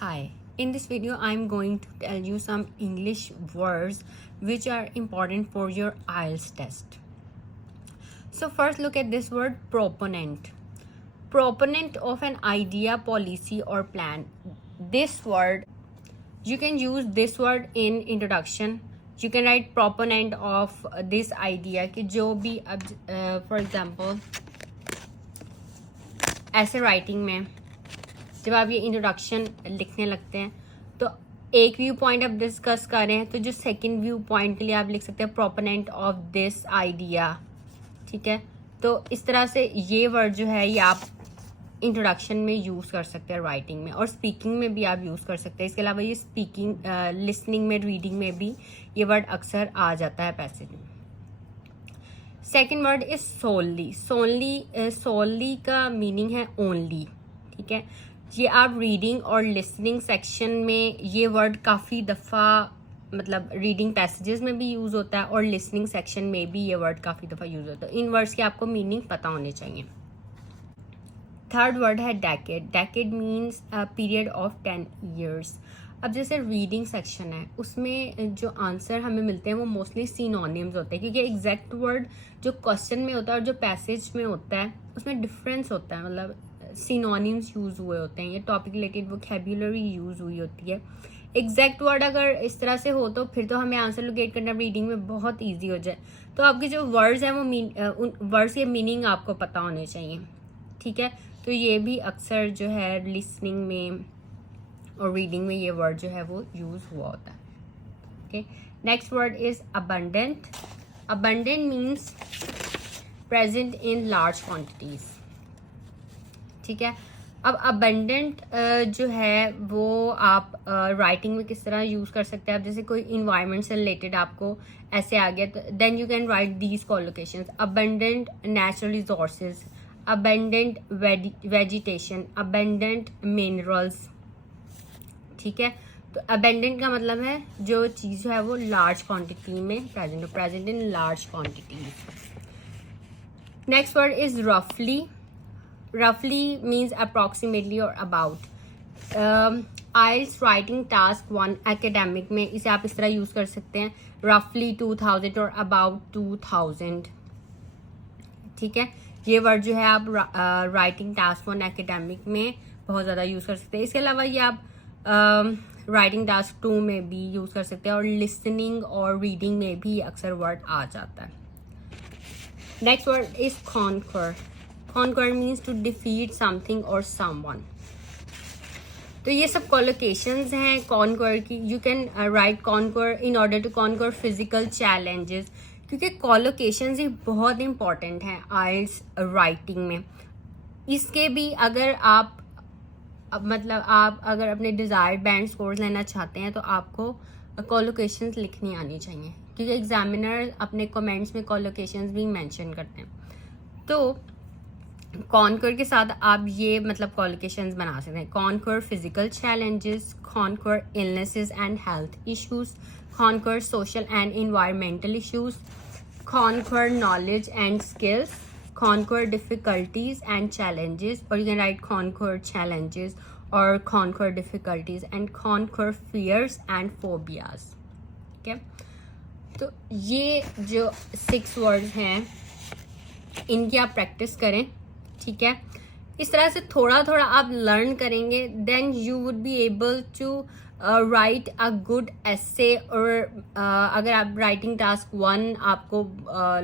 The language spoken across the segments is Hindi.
Hi, in this video I'm going to tell you some English words which are important for your IELTS test. So first look at this word proponent. Proponent of an idea, policy or plan. This word, you can use this word in introduction. You can write proponent of this idea कि जो भी for example ऐसे राइटिंग में जब आप ये इंट्रोडक्शन लिखने लगते हैं तो एक व्यू पॉइंट आप डिस्कस कर रहे हैं तो जो सेकंड व्यू पॉइंट के लिए आप लिख सकते हैं प्रोपोनेंट ऑफ दिस आइडिया. ठीक है, तो इस तरह से ये वर्ड जो है ये आप इंट्रोडक्शन में यूज़ कर सकते हैं राइटिंग में, और स्पीकिंग में भी आप यूज़ कर सकते हैं. इसके अलावा ये स्पीकिंग लिसनिंग में, रीडिंग में भी ये वर्ड अक्सर आ जाता है पैसेज में. सेकेंड वर्ड इज सोली. सोली का मीनिंग है ओनली. ठीक है, ये आप रीडिंग और लिसनिंग सेक्शन में ये वर्ड काफ़ी दफ़ा मतलब रीडिंग पैसेजेस में भी यूज़ होता है और लिसनिंग सेक्शन में भी ये वर्ड काफ़ी दफ़ा यूज़ होता है. इन वर्ड्स के आपको मीनिंग पता होने चाहिए. थर्ड वर्ड है decade. Decade means period of 10 years. अब जैसे रीडिंग सेक्शन है उसमें जो आंसर हमें मिलते हैं वो मोस्टली सिनोनिम्स होते हैं, क्योंकि एग्जैक्ट वर्ड जो क्वेश्चन में होता है और जो पैसेज में होता है उसमें डिफरेंस होता है. मतलब सिनोनिम्स यूज़ हुए होते हैं, ये टॉपिक रिलेटेड वोकैबुलरी यूज़ हुई होती है. एग्जैक्ट वर्ड अगर इस तरह से हो तो फिर तो हमें आंसर लोकेट करना रीडिंग में बहुत ईजी हो जाए. तो आपके जो वर्ड्स हैं वो उन वर्ड्स के मीनिंग आपको पता होने चाहिए. ठीक है, तो ये भी अक्सर जो है लिसनिंग में और रीडिंग में ये वर्ड जो है वो यूज़ हुआ होता है. Okay, next word is abundant. Abundant means present in large quantities. ठीक है, अब अबंडेंट जो है वो आप राइटिंग में किस तरह यूज़ कर सकते हैं. आप जैसे कोई इन्वायरमेंट से रिलेटेड आपको ऐसे आ गया तो then you can write these collocations. Abundant natural resources, abundant vegetation, abundant minerals. ठीक है, तो अबेंडेंट का मतलब है जो चीज़ है वो लार्ज क्वांटिटी में प्रेजेंट हो, present in large quantity. Next word is रफली. रफली मीन्स अप्रॉक्सीमेटली और about. IELTS writing task 1 academic में इसे आप इस तरह यूज़ कर सकते हैं, रफली 2000 और अबाउट 2000. ठीक है, ये वर्ड जो है आप राइटिंग टास्क 1 एकेडमिक में बहुत ज़्यादा यूज़ कर सकते हैं. इसके अलावा ये आप राइटिंग टास्क 2 में भी यूज़ कर सकते हैं और लिसनिंग और रीडिंग में भी अक्सर वर्ड आ जाता है. Next word is conquer. Conquer means to defeat something और समवन. तो ये सब कॉलोकेशंस हैं कॉन्कर की. You can write conquer in order to conquer physical challenges, क्योंकि कॉलोकेशंस ही बहुत इंपॉर्टेंट हैं IELTS राइटिंग में. इसके भी अगर आप मतलब आप अगर अपने डिज़ायर्ड बैंड स्कोर्स लेना चाहते हैं तो आपको कॉलोकेशंस लिखनी आनी चाहिए, क्योंकि एग्जामिनर अपने कमेंट्स में कॉलोकेशंस भी मेंशन करते हैं. तो कॉन्कर के साथ आप ये मतलब कॉलोकेशंस बना सकते हैं. Conquer physical challenges, conquer illnesses and health issues, conquer social and environmental issues, conquer knowledge and skills, conquer difficulties and challenges, or you can write conquer challenges or conquer difficulties, and conquer fears and phobias. ठीक है, तो ये जो 6 words हैं इनकी आप प्रैक्टिस करें. ठीक है, इस तरह से थोड़ा थोड़ा आप लर्न करेंगे, then you would be able to write a good essay. और अगर आप राइटिंग टास्क 1 आपको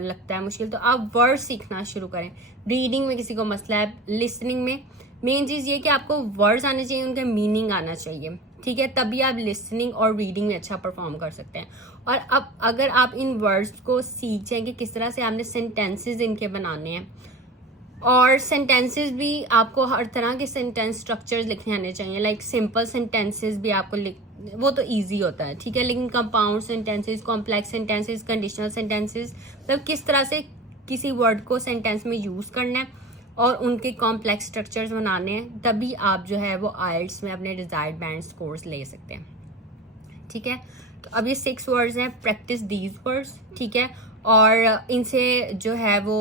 लगता है मुश्किल तो आप वर्ड सीखना शुरू करें. रीडिंग में किसी को मसला है, लिसनिंग में मेन चीज़ ये कि आपको वर्ड्स आने चाहिए, उनका मीनिंग आना चाहिए. ठीक है, तभी आप लिसनिंग और रीडिंग में अच्छा परफॉर्म कर सकते हैं. और अब अगर आप इन वर्ड्स को सीख जाएं कि किस तरह से आपने सेंटेंसेस इनके बनाने हैं, और सेंटेंसेस भी आपको हर तरह के सेंटेंस स्ट्रक्चर्स लिखने आने चाहिए. लाइक सिंपल सेंटेंसेस भी आपको वो तो इजी होता है. ठीक है, लेकिन compound sentences, complex sentences, conditional sentences, मतलब किस तरह से किसी वर्ड को सेंटेंस में यूज़ करना है और उनके कॉम्प्लेक्स स्ट्रक्चर्स बनाने हैं, तभी आप जो है वो IELTS में अपने डिजायर्ड बैंड स्कोर्स ले सकते हैं. ठीक है, तो अब ये 6 वर्ड्स हैं, प्रैक्टिस दीज वर्ड्स. ठीक है, और इनसे जो है वो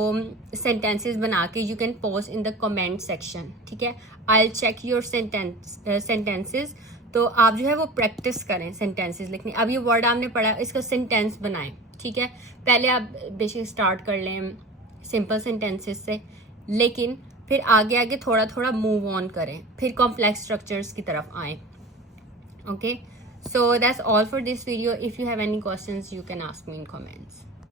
सेंटेंसेस बना के you can post in the comment section. ठीक है, I will check your sentences. तो आप जो है वो प्रैक्टिस करें सेंटेंसेस लिखने। अब ये वर्ड आपने पढ़ा, इसका सेंटेंस बनाएं, ठीक है। पहले आप बेसिक स्टार्ट कर लें सिंपल सेंटेंसेस से, लेकिन फिर आगे आगे थोड़ा थोड़ा मूव ऑन करें, फिर कॉम्प्लेक्स स्ट्रक्चर्स की तरफ आएँ। Okay, so that's all for this video. If you have any questions, you can ask me in comments.